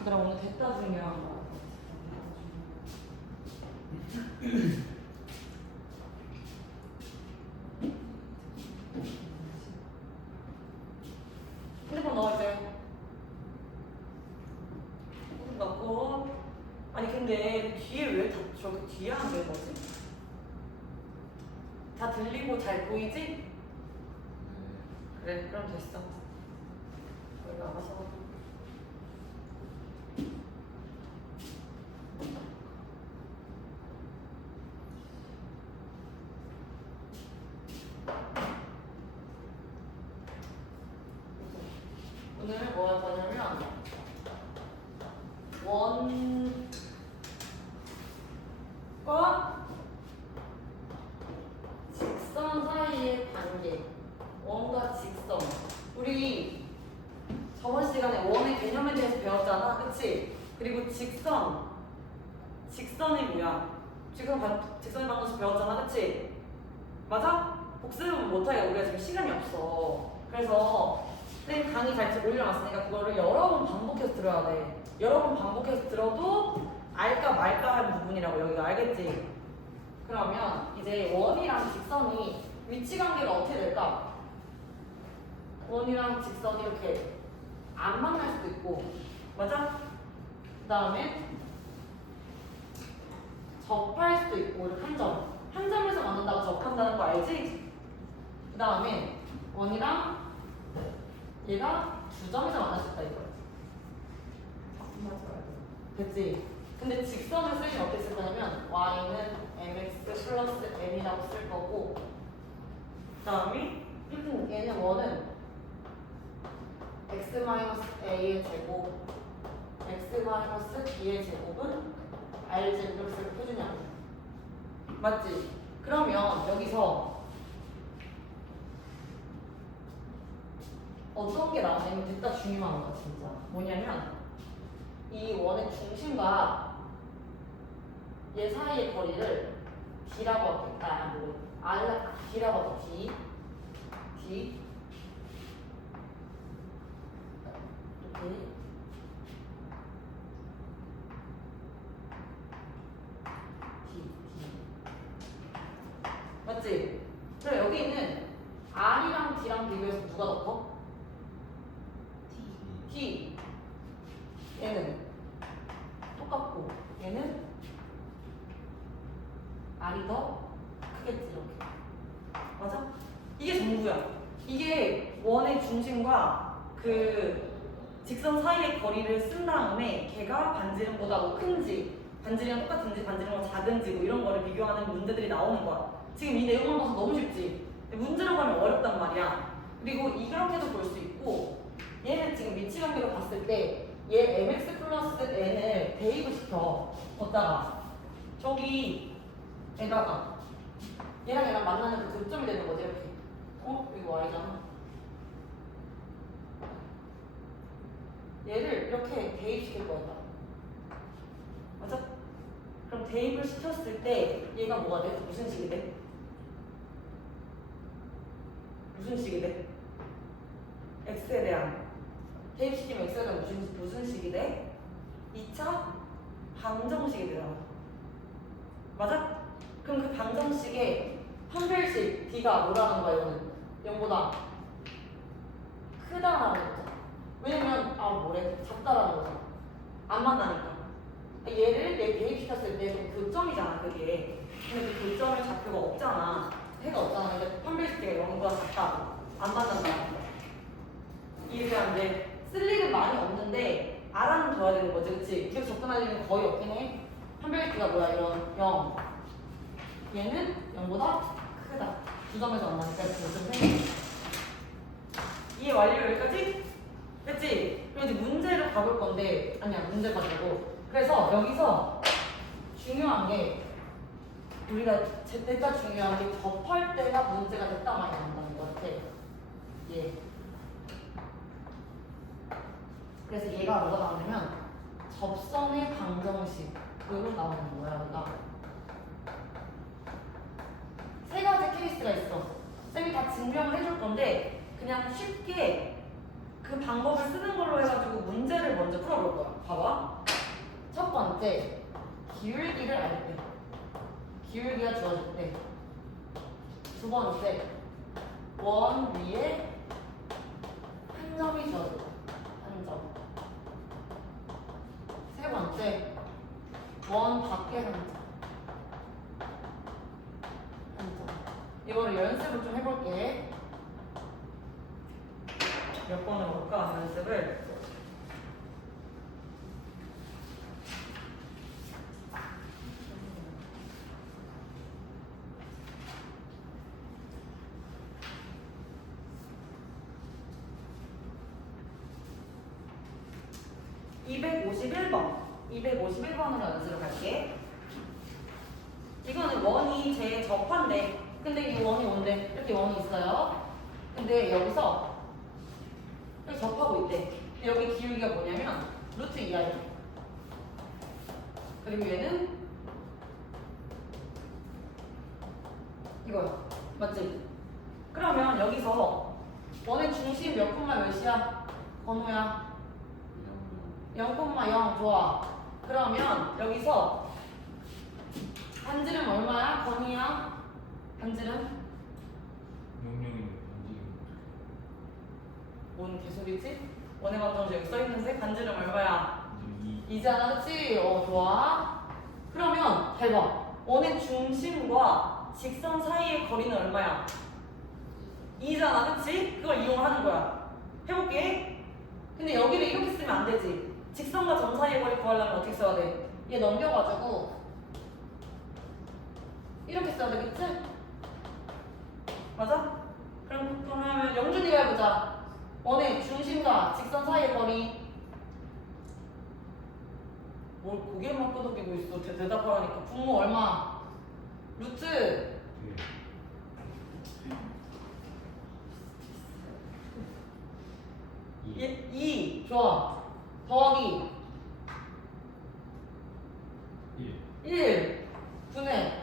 얘들아 오늘 됐다 중요한 거. 핸드폰 넣어 이제. 넣고. 아니 근데 뒤에 왜 다 저기 뒤에 안 되는 거지? 다 들리고 잘 보이지? 그래 그럼 됐어. 여기 나가서. 오늘 뭐 할 거냐면 원과 직선 사이의 관계. 원과 직선. 우리 저번 시간에 원의 개념에 대해서 배웠잖아, 그치? 그리고 직선. 직선이 뭐야? 직선의 방정식 배웠잖아, 그치? 맞아? 복습은 못하게 우리가 지금 시간이 없어. 그래서 쌤 강의 잘 올려놨으니까 그거를 여러 번 반복해서 들어야 돼. 여러 번 반복해서 들어도 알까 말까 하는 부분이라고 여기가 알겠지? 그러면 이제 원이랑 직선이 위치 관계가 어떻게 될까? 원이랑 직선이 이렇게 안 만날 수도 있고, 맞아? 그 다음에 접할 수도 있고, 이렇게 한 점. 한 점에서 만난다고 접한다는 거 알지? 그 다음에 원이랑 얘가 두 점에서 만날 수 있다 이거야. 됐지? 근데 직선을 쓰면 어떻게 쓸 거냐면 y는 mx 플러스 n이라고 쓸 거고, 그 다음에 얘는 원은 x 마이너스 a의 제곱 x 마이너스 b의 제곱은 r 제곱을 쓸 표준이야. 맞지? 그러면 여기서 어떤 게 나오냐면 됐다 중요한 거야 진짜. 뭐냐면 이 원의 중심과 얘 사이의 거리를 d라고 하겠다. d라고 하자. d 이렇게 맞지? 그럼 여기 있는 R이랑 D랑 비교해서 누가 더 커? D. 얘는 똑같고 얘는 R이 더 크겠지 이렇게. 맞아? 이게 전부야. 이게 원의 중심과 그 직선 사이의 거리를 쓴 다음에 걔가 반지름보다 뭐 큰지, 반지름 똑같은지, 반지름보다 작은지 뭐 이런 거를 비교하는 문제들이 나오는 거야. 지금 이 내용만 봐서 너무 쉽지? 문제로 가면 어렵단 말이야. 그리고 이렇게도 볼 수 있고, 얘는 지금 위치 관계로 봤을 때 얘 mx 플러스 n을 대입을 시켜. 걷다가 저기 에다가 얘랑 얘랑 만나는 그 교점이 되는 거지 이렇게. 이거 y잖아. 얘를 이렇게 대입시킬 거야. 맞아? 그럼 대입을 시켰을 때 얘가 뭐가 돼? 무슨 식이 돼? 무슨 식이 돼? x에 대한 대입시키면 x에 대한 무슨 식이 돼? 2차 방정식이 되잖아. 맞아? 그럼 그 방정식의 판별식 d가 뭐라는 거야 이거는? 0보다 크다라는 거죠. 왜냐면 뭐래? 작다라는 거잖아. 안 만나니까. 얘를 얘 대입시켰을 때 좀 교점이잖아 그게. 근데 그 교점의 좌표가 없잖아. 해가 없잖아. 근데 판별식이 0보다 작다. 안 만난다는 거야. 이해가 안 돼. 쓸 일은 많이 없는데 알아는 둬야 되는 거지, 그치? 기억 접근할 일은 거의 없긴 해. 판별식가 뭐야? 이런 0. 얘는 0보다 크다. 두 점에서 만나니까 이렇게 좀 생겨. 이해 완료 여기까지? 됐지? 그럼 이제 문제를 가볼 건데, 아니야, 문제 가지고. 그래서 여기서 중요한 게, 우리가 됐다 중요한 게 접할 때가 문제가 됐다 많이 나온다는 것 같아. 예. 그래서 얘가 뭐가 나오냐면 접선의 방정식으로 나오는 거야. 그러니까 세 가지 케이스가 있어. 쌤이 다 증명을 해줄 건데 그냥 쉽게 그 방법을 쓰는 걸로 해가지고 문제를 먼저 풀어볼 거야. 봐봐. 첫 번째, 기울기를 알 때. 기울기가 주어질 때. 두 번째, 원 위에 한 점이 주어질 때. 한 점. 세 번째, 원 밖에 한 점. 한 점. 이거를 연습을 좀 해볼게. 몇 번으로 볼까? 연습을. (251번) 으로 연습을 갈게. 이거는 원이 제 접한데, 근데 이 원이 뭔데? 이렇게 원이 있어요. 근데 여기서 이렇게 접하고 있대. 근데 여기 기울기가 뭐냐면 루트 2r. 그리고 얘는 이거야. 맞지? 그러면 여기서 원의 중심 몇 콤마 몇이야? 번호야? 0,0. 좋아. 그러면 여기서 반지름 얼마야? 건이야? 반지름? 뭔 개소리지? 원의 반정수 여기 써있는데 반지름 얼마야? 2잖아, 그치? 좋아. 그러면 잘 봐. 원의 중심과 직선 사이의 거리는 얼마야? 2잖아, 그치? 그걸 이용하는 거야. 해볼게. 근데 여기를 이렇게 쓰면 안 되지. 직선과 점 사이의 거리 구하려면 어떻게 써야 돼? 얘 넘겨가지고 이렇게 써야 되겠지? 맞아? 그러면 영준이가 해보자. 원의 중심과 직선 사이의 거리. 뭘 고개만 끄덕이고 있어. 대답하라니까. 분모 얼마? 루트 2. 좋아. 더하기 1 분의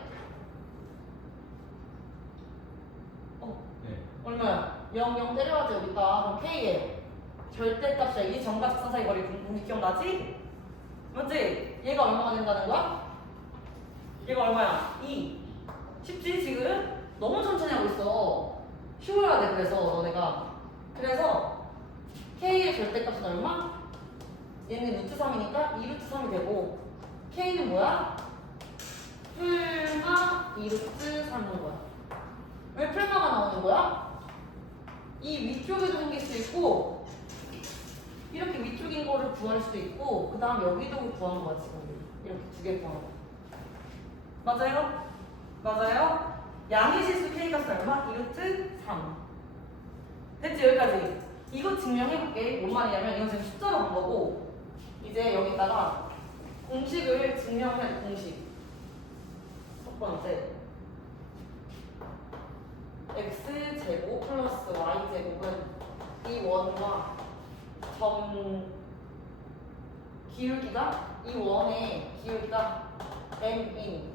얼마야? 0 때려야지 여기다. 그럼 K에 절대값이야. 이 점과 직선 사이 거리 공식 기억나지? 맞지? 얘가 얼마가 된다는 거야? 얘가 얼마야? 2. 쉽지 지금? 너무 천천히 하고 있어. 쉬워야 돼. 그래서 너네가. 그래서 K의 절대값은 얼마? 얘는 루트 3이니까 2루트 3이 되고, K는 뭐야? 풀마 2루트 3인 거야. 왜 풀마가 나오는 거야? 이 위쪽에도 생길 수 있고, 이렇게 위쪽인 거를 구할 수도 있고, 그 다음 여기도 구한 거야 지금. 이렇게 두 개 구한 거. 맞아요? 맞아요? 양의 실수 K값은 얼마? 2루트 3. 됐지? 여기까지. 이거 증명해볼게. 뭔 말이냐면 이건 지금 숫자로 본 거고, 이제 여기다가 공식을 증명해야 돼. 공식. 첫 번째, x제곱 플러스 y제곱은 이 원과 점 기울기가, 이 원의 기울기가 m인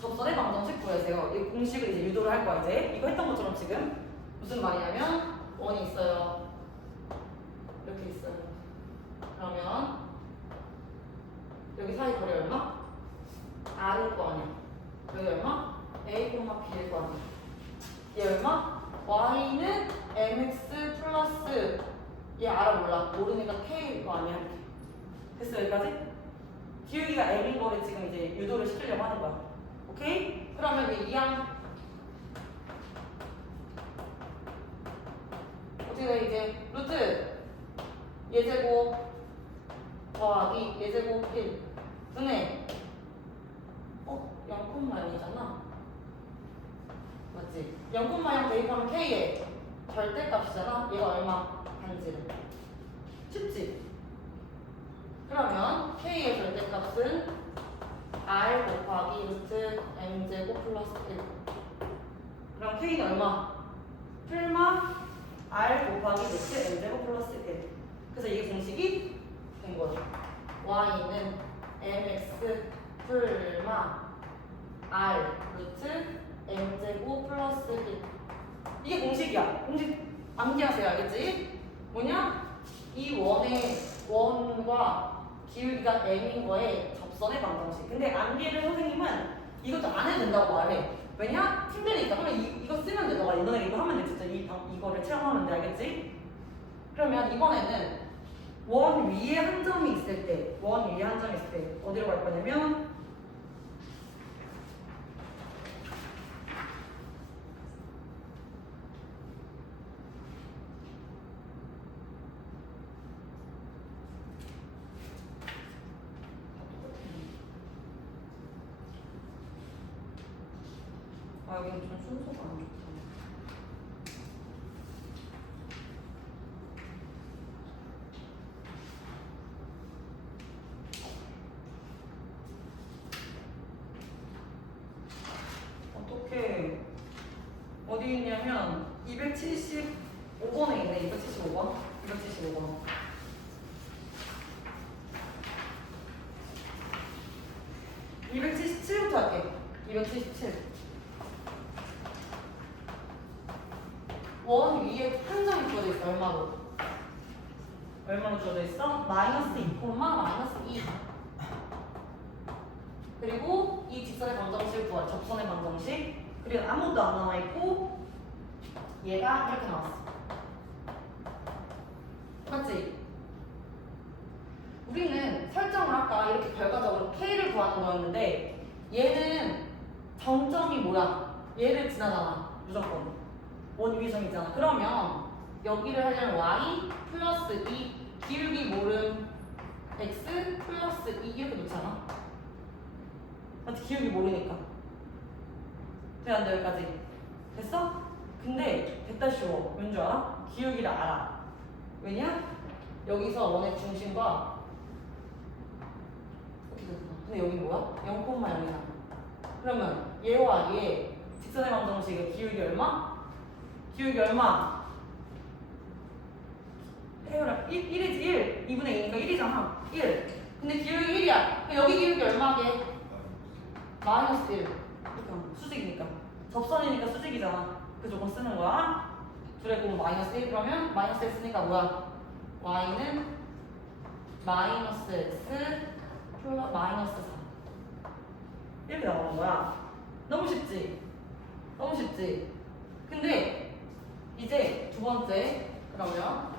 접선의 방정식 구해주세요. 이 공식을 이제 유도를 할 거야. 이제 이거 했던 것처럼 지금 무슨 말이냐면 원이 있어요. 이렇게 있어요. 그러면 여기 사이 거리 얼마? r일 거 아니야. 여기 얼마? a, b일 거 아니야. 얘 얼마? y는 mx 플러스, 얘 알아 몰라. 모르니까 k일 거 아니야. 됐어? 여기까지? 기울기가 m인 거를 지금 이제 유도를 시키려고 하는 거야. 오케이? 그러면 이제 2항 어떻게 돼? 이제 루트 예제곱 더하기 예제곱 1 분의 0,0이잖아. 맞지? 0,0 대입하면 k의 절대값이잖아. 얘가 얼마? 반지름. 쉽지? 그러면 k의 절대값은 r 곱하기 루트 m제곱 플러스 1. 그럼 k는 얼마? 풀마 r 곱하기 루트 m제곱 플러스 1. 그래서 이게 공식이 된 거죠. y는 mx 풀마 r 루트 m제곱 플러스 1. 이게 공식이야. 공식 암기하세요. 알겠지? 뭐냐? 이 원의 원과 기울기가 m인 거에 접선의 방정식. 근데 암기를 선생님은 이것도 안 해도 된다고 말해. 왜냐? 힘드니까. 그러면 이거 쓰면 돼. 너가 너네 이거 하면 돼. 진짜 이거를 체험하면 돼. 알겠지? 그러면 이번에는 원 위에 한 점이 있을 때, 원 위에 한 점이 있을 때 어디로 갈 거냐면 아 여기는 좀 순서가 안 좋다. 어떻게 어디 있냐면 275번에 있네. 275번. 275번. 277부터 할게. 277. 원 위에 한 점이 주어져 있어. 얼마로? 얼마로 주어져 있어? 마이너스 2, 마이너스 2. 그리고 이 직선의 방정식을 구할 접선의 방정식. 그리고 아무것도 안 나와 있고 얘가 이렇게 나왔어. 맞지? 우리는 설정을 아까 이렇게 결과적으로 K를 구하는 거였는데 얘는 정점이 뭐야? 얘를 지나잖아. 무조건. 원 위의 점이잖아. 그러면 여기를 하려면 Y 플러스 2 기울기 모름 X 플러스 2 이렇게 놓잖아. 맞지? 기울기 모르니까. 돼, 안 돼? 여기까지. 됐어? 근데 됐다 쉬워. 왠 줄 알아? 기울기를 알아. 왜냐? 여기서 원의 중심과 근데 여기 뭐야? 0,0이야. 그러면 얘와 얘 직선의 방정식의 기울기 얼마? 기울기 얼마? 해요라 1이지 1. 2분의 2니까 1이잖아. 1. 근데 기울기 1이야. 여기 기울기 얼마게? 마이너스 1. 그러니까 수직이니까. 접선이니까 수직이잖아. 그 조건 쓰는 거야. 둘의 곱은 마이너스 1. 그러면 마이너스 1 쓰니까 뭐야? y는 마이너스 x 플러스 마이너스 4. 이렇게 나오는 거야. 너무 쉽지? 너무 쉽지? 근데 이제 두 번째 그러면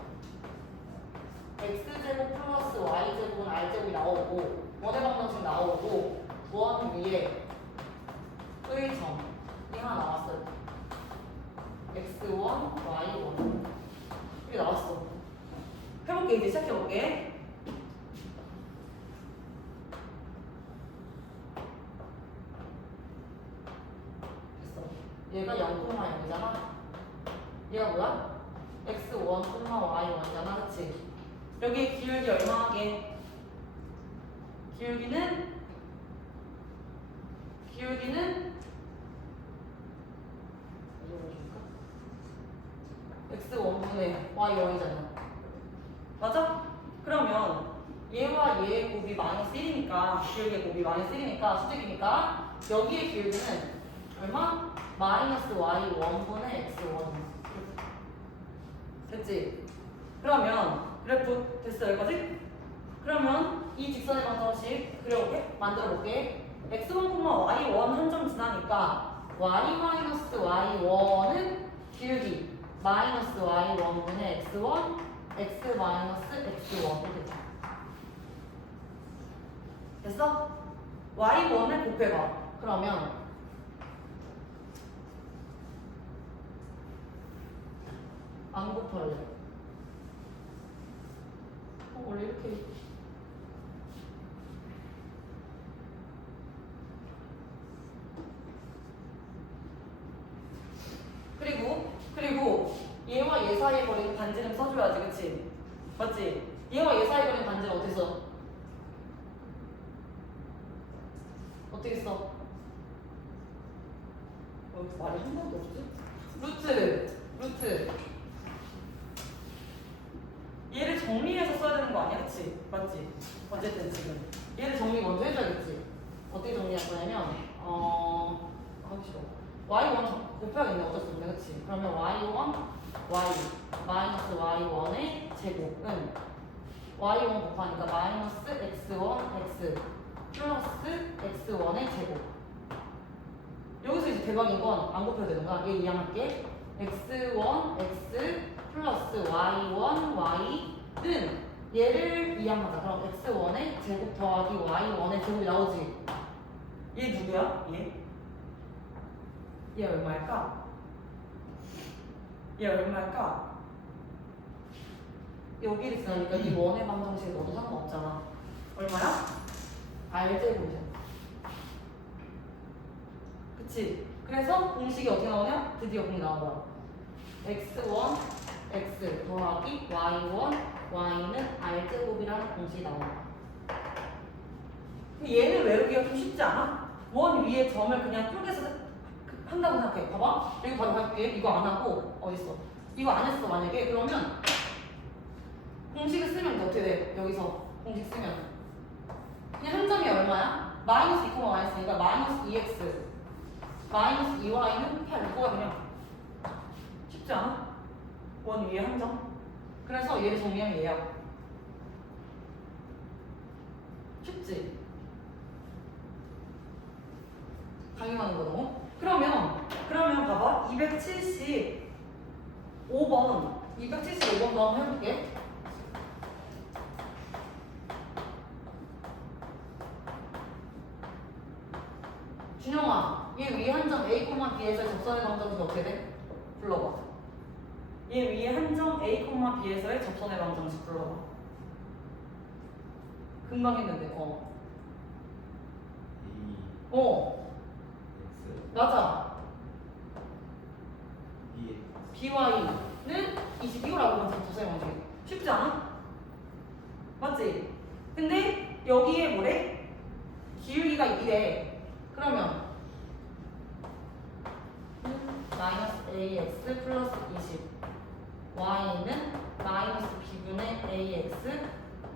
x제곱 플러스 y제곱은 r제곱이 나오고 원의 방정식 나오고 원 위에 의 점이 하나 나왔어요. x1, y1 이게 나왔어. 해볼게. 이제 시작해볼게. 얘가 0,0이잖아. 얘가 뭐야? x1, y1이잖아. 그치? 여기 기울기 얼마게? 기울기는 x1분의 y1이잖아. 맞아? 그러면 얘와 얘의 곱이 마이너스 1이니까 기울기의 곱이 마이너스 1이니까 수직이니까 여기의 기울기는 얼마? 마이너스 y1분의 x1. 됐지? 그러면 그래프 됐어 여기까지? 그러면 이 직선의 방정식 그려볼게? 만들어볼게. x1, y1 한 점 지나니까 y-y1은 기울기 마이너스 y1분의 x1 x 마이너스 x1 이렇게 됐어? y1을 곱해봐. 그러면 안 곱할래. 원래 이렇게 그리고 얘와 얘 사이의 거리는 반지름 써줘야지. 그치? 맞지? 얘와 얘 사이의 거리는 반지름 어떻게 써? 어떻게 써? 말이 한 번도 없지? 루트 얘를 정리해서 써야 되는 거 아니야? 그치? 맞지? 어쨌든 지금 얘를 정리 먼저 해줘야겠지? 어떻게 정리할 거냐면 하기 싫어. y1 곱해야겠네. 어쩔 수 없네. 그치? 그러면 y1 y 마이너스 y1의 제곱은 y1 곱하니까 마이너스 x1 x 플러스 x1의 제곱. 여기서 이제 대박인 건 안 곱해도 되는 거야. 얘 이항할게. x1 x 플러스 y1 y는 얘를 이항하자. 그럼 x1의 제곱 더하기 y1의 제곱이 나오지. 얘 누구야? 얘 얼마일까? 얘 얼마일까? 여기를 지나니까 이 원의 방정식에 넣어도 상관없잖아. 얼마야? r제곱이잖아. 그치? 그래서 공식이 어떻게 나오냐? 드디어 공이 나온 거야. x1 x 더하기 y1 y는 r제곱이라는 공식이 나온 거야. 얘는 외우기가 좀 쉽지 않아? 원 위에 점을 그냥 쪼개서 한다고 생각해. 봐봐. 여기 바로 갈게. 이거 안 하고 어딨어? 이거 안 했어 만약에. 그러면 공식을 쓰면 이제 어떻게 돼? 여기서 공식 쓰면 그냥 한 점이 얼마야? 마이너스 2, 마이너스니까 마이너스 2x 마이너스 2y는 8. 이거가 그냥 쉽지 않아? 원 위에 한 점. 그래서 얘를 정리하면 얘야. 쉽지? 당연한 거 너무? 그러면 봐봐. 275번 275번도 한번 해볼게. 준영아, 얘 위에 한 점 A, B에서 접선의 방정식이 어떻게 돼? 불러봐. 얘 위에 한 점 A, B에서의 접선의 방정식 불러봐. 금방 했는데, 맞아. BY는 22호라고 하면 접선의 방정식. 쉽지 않아? 맞지? 근데 여기에 뭐래? 기울기가 2래. 그러면 마이너스 ax 플러스 20 y는 마이너스 b분의 ax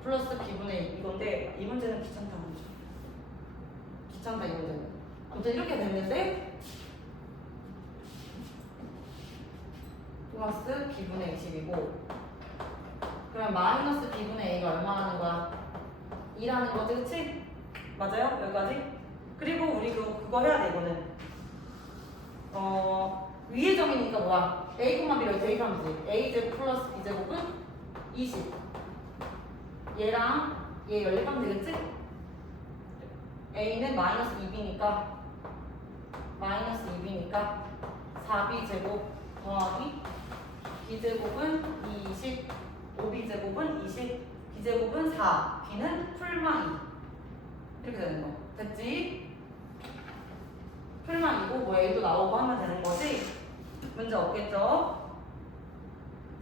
플러스 b분의 2 이건데 이 문제는 귀찮다 문제. 귀찮다 이 문제는. 아무튼 이렇게 됐는데 플러스 b분의 20이고 그럼 마이너스 b분의 a가 얼마라는 거야? 2라는 거지 그치? 맞아요? 여기까지? 그리고 우리 그거 해야 돼 이거는 위의 점이니까 뭐야? a, b를 대입하면 되지. a제곱 플러스 b제곱은 20 얘랑 얘 연립하면 되겠지? a는 마이너스 2b니까 마이너스 2b니까 4b제곱 더하기 b제곱은 20 5b제곱은 20 b제곱은 4 b는 풀마 2 이렇게 되는 거 됐지? 풀만 이고 뭐 A도 나오고 하면 되는 거지? 문제 없겠죠?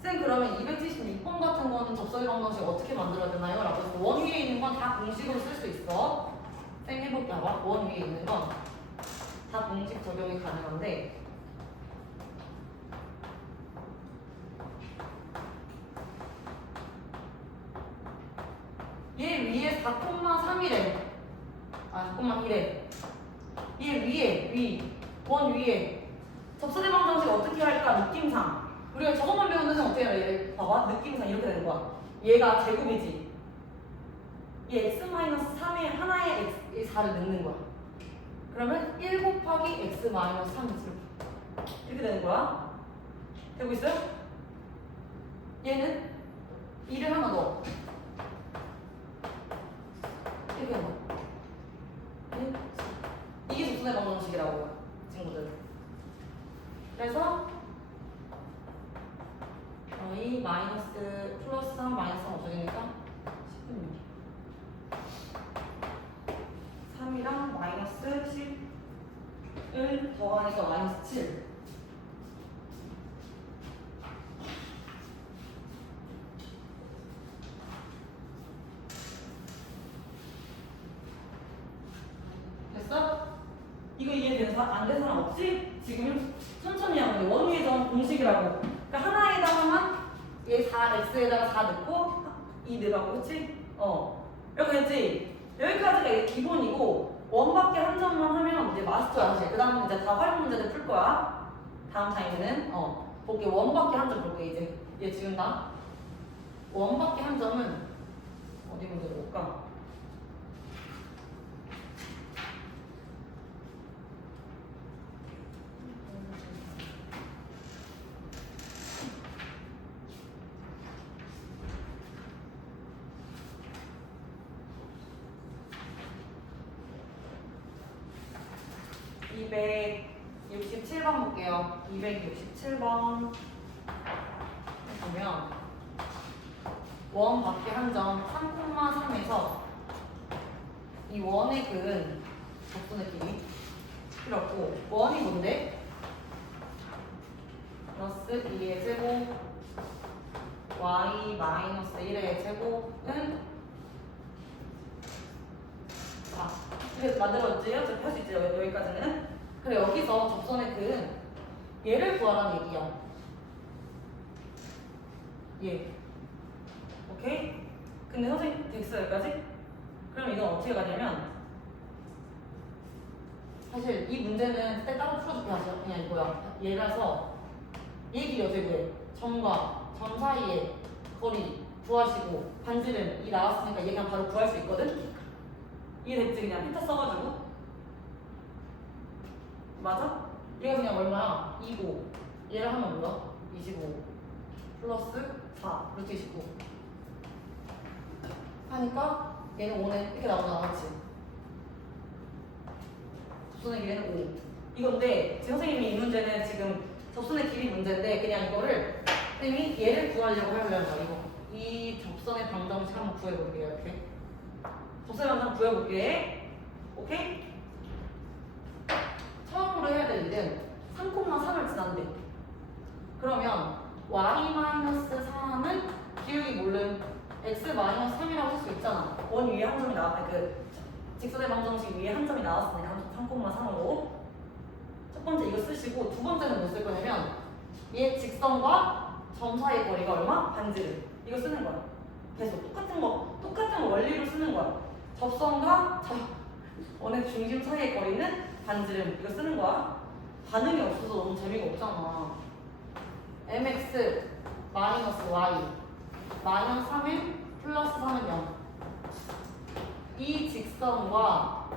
쌤 그러면 276번 같은 거는 접선의 방정식 어떻게 만들어야 되나요? 라고 해서 원 위에 있는 건 다 공식으로 쓸 수 있어. 쌤 해볼게 봐봐. 원 위에 있는 건 다 공식 적용이 가능한데 얘 위에 4,3이래. 4,1에 얘 위에 원 위에 접선의 방정식 어떻게 할까? 느낌상 우리가 저것만 배우는 데는 어떻게 해요? 얘 봐봐 느낌상 이렇게 되는 거야. 얘가 제곱이지. 얘 x-3에 하나에 x 4를 넣는 거야. 그러면 1 곱하기 x-3이지 이렇게 되는 거야. 되고 있어요? 얘는 2를 하나 넣어. 이렇게 되는 거야. 이게 접선의 방정식이라고요, 친구들. 그래서 이 마이너스 플러스 3 마이너스 3 없어지니까 10분의 3이랑 마이너스 10을 더하니까 마이너스 7 됐어? 이거 이해되는 사람? 안 되는 사람 없지? 지금 천천히 하면 돼. 원 위에 점 공식이라고. 그러니까 하나에다가만 얘 4x에다가 4 넣고 2 넣으라고, 그치? 이렇게 됐지? 여기까지가 이게 기본이고 원밖에 한 점만 하면 이제 마스터야 사실. 그 다음은 이제 다 활용 문제들 풀 거야. 다음 타임에는 볼게. 원밖에 한 점 볼게. 이제 얘 지운다. 원밖에 한 점은 어디 문제 볼까? (267번) 볼게요. 267번 보면 원 밖에 한 점 3,3에서 이 원의 근 접선의 길이 필요 없고 원이 뭔데? 플러스 2의 제곱 y 마이너스 1의 제곱은 4. 그래서 만들어졌지? 어차피 할 수 있지 여기까지는. 그래 여기서 접선의 근 얘를 구하라는 얘기야. 얘. 오케이? 근데 선생님 됐어 여기까지? 그럼 이건 어떻게 가냐면 사실 이 문제는 그때 따로 풀어줄게 하죠. 그냥 이거야. 얘라서 얘 길이 어떻게 구해? 점과 점 사이의 거리 구하시고 반지름 2 나왔으니까 얘 그냥 바로 구할 수 있거든? 이해됐지? 그냥 피타 써가지고 맞아? 얘가 그냥 얼마야? 2고 얘를 하면 뭐야? 25 플러스 4 루트 29 하니까 얘는 5네 이렇게 나오잖아. 그치? 접선의 길이는 5 이건데 지금 선생님이 이 문제는 지금 접선의 길이 문제인데 그냥 이거를 선생님이 얘를 구하려고 하려는 거야. 이거 이 접선의 방정식 한번 구해볼게요. 이렇게 접선의 방정식 구해볼게. 오케이? 처음으로 해야 될 일은 3,3을 지난대. 그러면 y-3은 기울기 모른 x-3이라고 쓸 수 있잖아. 원 위에 한 점이 나왔, 직선의 방정식 위에 한 점이 나왔으니까 3,3으로. 첫 번째 이거 쓰시고 두 번째는 뭐 쓸 거냐면 얘 직선과 점 사이의 거리가 얼마? 반지름. 이거 쓰는 거야. 계속 똑같은 거 원리로 쓰는 거야. 접선과 원의 중심 사이의 거리는 반지름. 이거 쓰는 거야. 반응이 없어서 너무 재미가 없잖아. mx 마이너스 y 마이너스 3은 플러스 3은 0. 이 직선과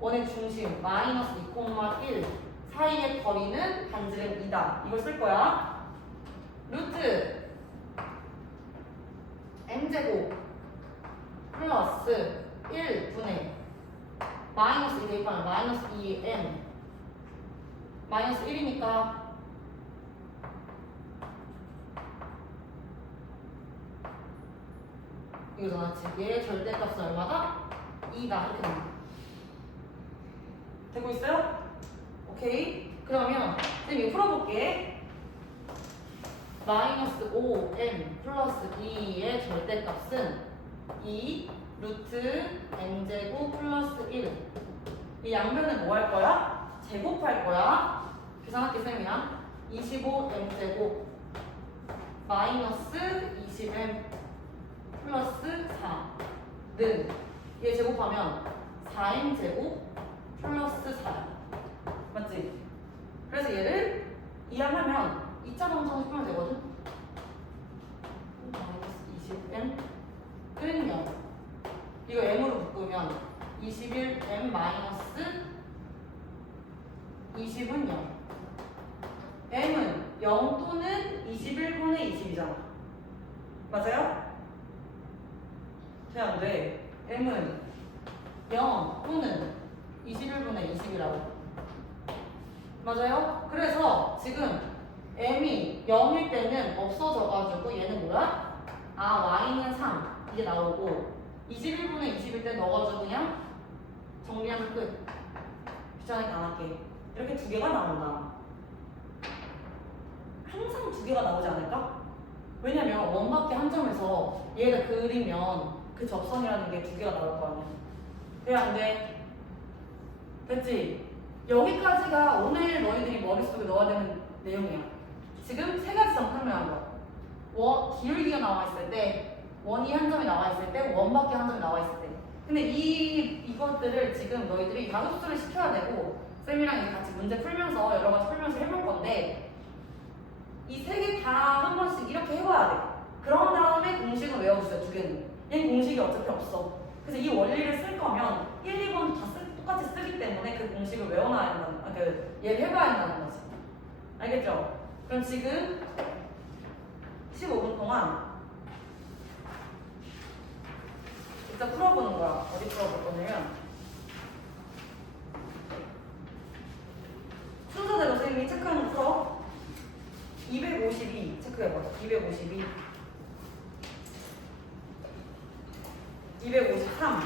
원의 중심 마이너스 2,1 사이의 거리는 반지름 2다. 이걸 쓸 거야. 루트 m제곱 플러스 1분의 마이너스 2 대입하면 마이너스 2m 마이너스 1이니까 이거잖아. 지금 얘의 절대값은 얼마다? 2다. 이렇게 나와. 되고 있어요? 오케이. 그러면 선생님 이거 풀어볼게. 마이너스 5m 플러스 2의 절대값은 2 루트 n제곱 플러스 1. 이 양변은 뭐 할 거야? 제곱할 거야. 계산할게 쌤이랑 25m제곱 마이너스 20m 플러스 4는 얘 제곱하면 4m제곱 플러스 4. 맞지? 그래서 얘를 이항하면 2차 방정식 풀면 되거든? 마이너스 20m은 0. 이거 m으로 묶으면 21m 마이너스 20은 0. m은 0 또는 21분의 20이잖아. 맞아요? 그냥 돼. m은 0 또는 21분의 20이라고. 맞아요? 그래서 지금 m이 0일 때는 없어져가지고 얘는 뭐야? y는 3 이게 나오고 21분의 20일 때 넣어가지고 그냥 정리하면 끝. 귀찮으니까 안 할게. 이렇게 두 개가 나온다. 항상 두 개가 나오지 않을까? 왜냐면 원밖에 한 점에서 얘를 그리면 그 접선이라는 게 두 개가 나올 거 아니야. 왜 안 돼? 됐지? 여기까지가 오늘 너희들이 머릿속에 넣어야 되는 내용이야. 지금 세 가지 점 설명한 거야. 기울기가 나와 있을 때, 원이 한 점이 나와 있을 때, 원밖에 한 점이 나와 있을 때. 근데 이것들을 지금 너희들이 다 흡수를 시켜야 되고 쌤이랑 같이 문제 풀면서 여러 가지 풀면서 해볼 건데 이 세 개 다 한 번씩 이렇게 해봐야 돼. 그런 다음에 공식을 외워주세요, 두 개는. 얘는 공식이 어차피 없어. 그래서 이 원리를 쓸 거면 1, 2번도 다 똑같이 쓰기 때문에 그 공식을 외워놔야 한다는, 얘를 해봐야 한다는 거지. 알겠죠? 그럼 지금 15분 동안 일단 풀어보는 거야. 어디 풀어볼 거냐면 순서대로 선생님이 체크하는 거 풀어. 252 체크해보자. 252 253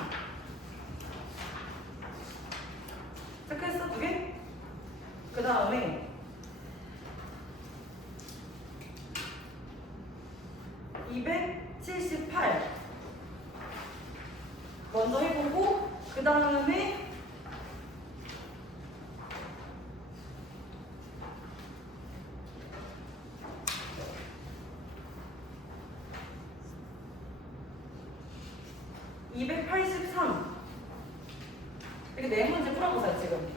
체크했어? 두 개? 그 다음에 278 먼저 해보고 그 다음에 283 이렇게 네 문제 풀어보세요 지금.